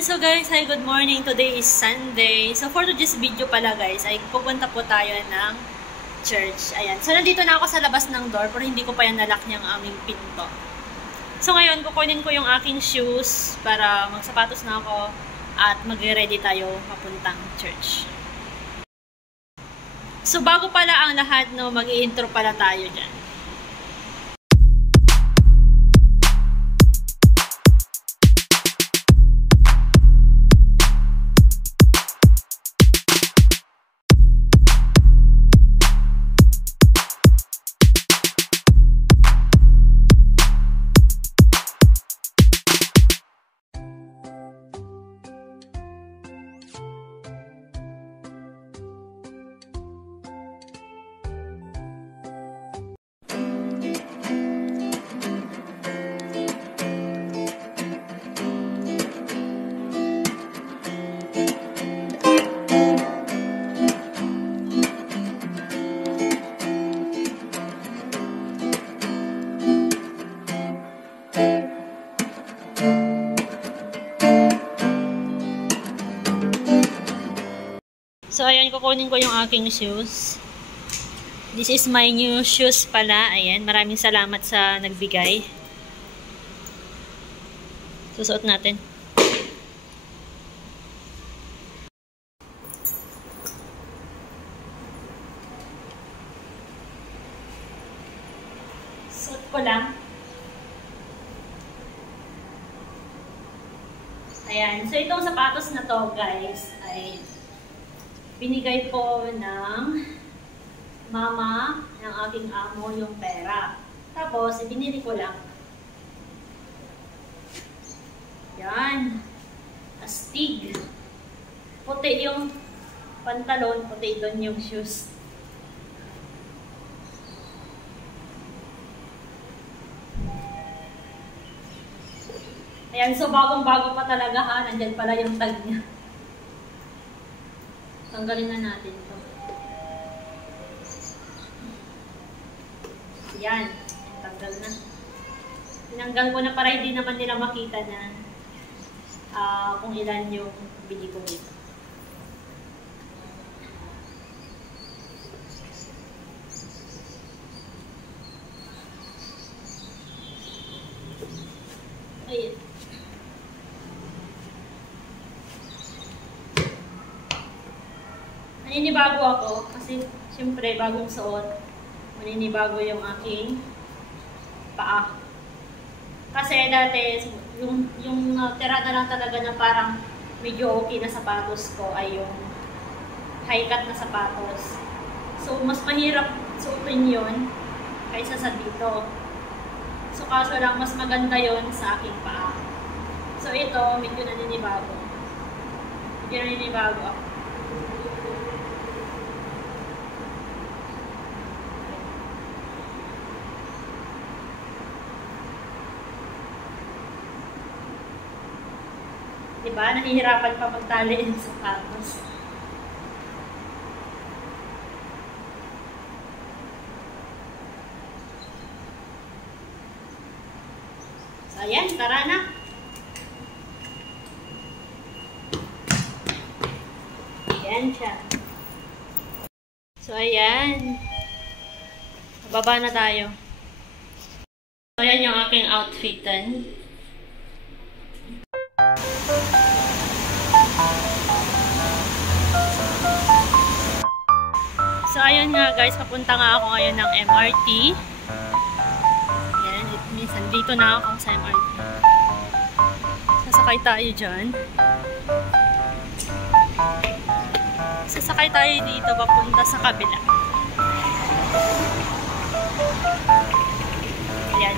Ayan, so guys, hi, good morning. Today is Sunday. So for today's video pala guys, ay pupunta po tayo ng church. Ayan, so nandito na ako sa labas ng door, pero hindi ko pa yan nalock niyang aming pinto. So ngayon, kukunin ko yung aking shoes para magsapatos na ako at mag-ready tayo papuntang church. So bago pala ang lahat, no, mag-i-intro pala tayo dyan. So, ayan, kukunin ko yung aking shoes. This is my new shoes pala. Ayan, maraming salamat sa nagbigay. Susuot natin. Suot ko lang. Ayan, so itong sapatos na to, guys, ay binigay po ng mama ng aking amo yung pera. Tapos, ibinili ko lang. Yan. Astig. Puti yung pantalon, puti doon yung shoes. Ayan, so bagong-bago pa talaga ha. Nandyan pala yung tag niya. Tanggalin na natin ito. Yan. Tanggal na. Tinanggal ko na para hindi naman nila makita na kung ilan yung bili ko dito. Ayan. Maninibago ako kasi siyempre bagong suot. Maninibago yung aking paa. Kasi dati yung tira na lang talaga na parang medyo okay na sapatos ko ay yung high cut na sapatos. So mas mahirap suotin yun kaysa sa dito. So kaso lang mas maganda yon sa aking paa. So ito medyo naninibago. Medyo naninibago ako. Diba? Nahihirapan pa magtali ng sapatos. So, ayan. Tara na. Ayan siya. So, ayan. Baba na tayo. So, ayan yung aking outfitan. So, ayun nga guys, papunta nga ako ngayon ng MRT. Ayan, minsan dito na ako sa MRT. Sasakay tayo dyan. Sasakay tayo dito, papunta sa kabila. Ayan.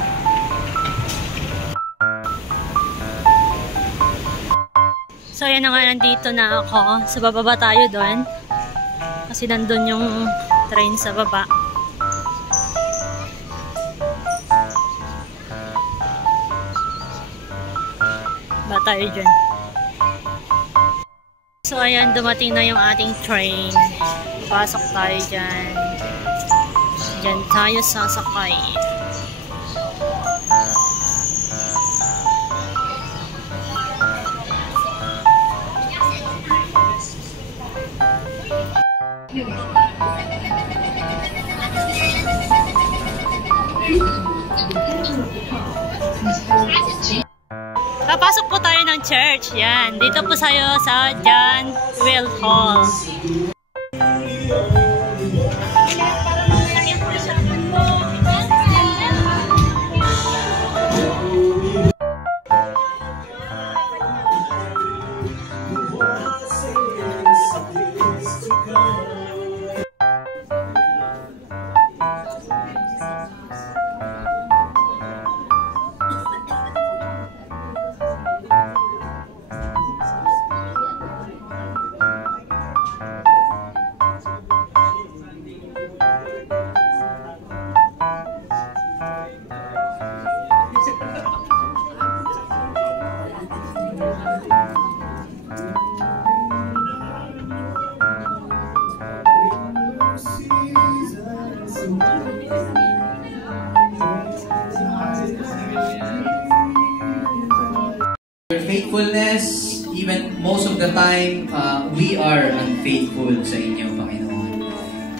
So, ayan na nga, nandito na ako. So, bababa tayo doon. Kasi nandun yung train sa baba. Ba tayo dyan. So, ayan, dumating na yung ating train. Pasok tayo dyan. Dyan tayo sasakay. Papasok po tayo ng church. Yan. Dito po tayo sa John Will Hall. Your faithfulness, even most of the time, we are unfaithful sa inyo, Panginoon.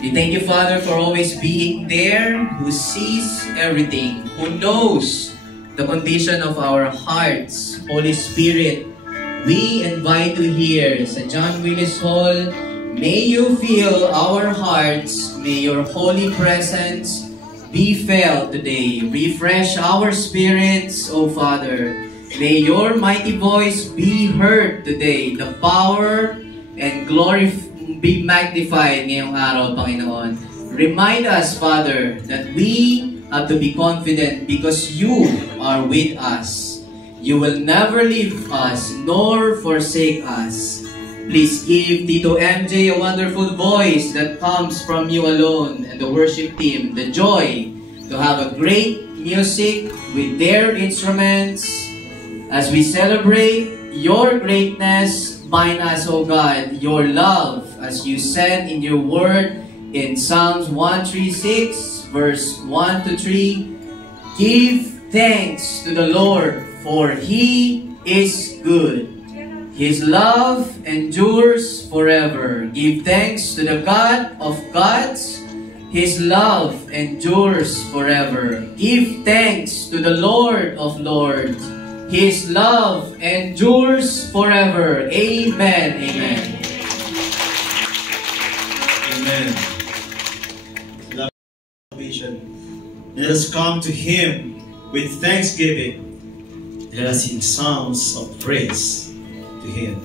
We thank you, Father, for always being there, who sees everything, who knows the condition of our hearts. Holy Spirit, we invite you here sa John Willis Hall. May you fill our hearts. May your holy presence be felt today. Refresh our spirits, O Father. May your mighty voice be heard today. The power and glory be magnified ngayong araw, Panginoon. Remind us, Father, that we have to be confident because you are with us. You will never leave us nor forsake us. Please give Tito MJ a wonderful voice that comes from you alone and the worship team the joy to have a great music with their instruments. As we celebrate your greatness, bind us, O God, your love, as you said in your word in Psalms 136, verse 1 to 3. Give thanks to the Lord, for He is good. His love endures forever. Give thanks to the God of gods. His love endures forever. Give thanks to the Lord of lords. His love endures forever. Amen. Amen. Amen. Love salvation. Let us come to Him with thanksgiving. Let us sing songs of praise to Him.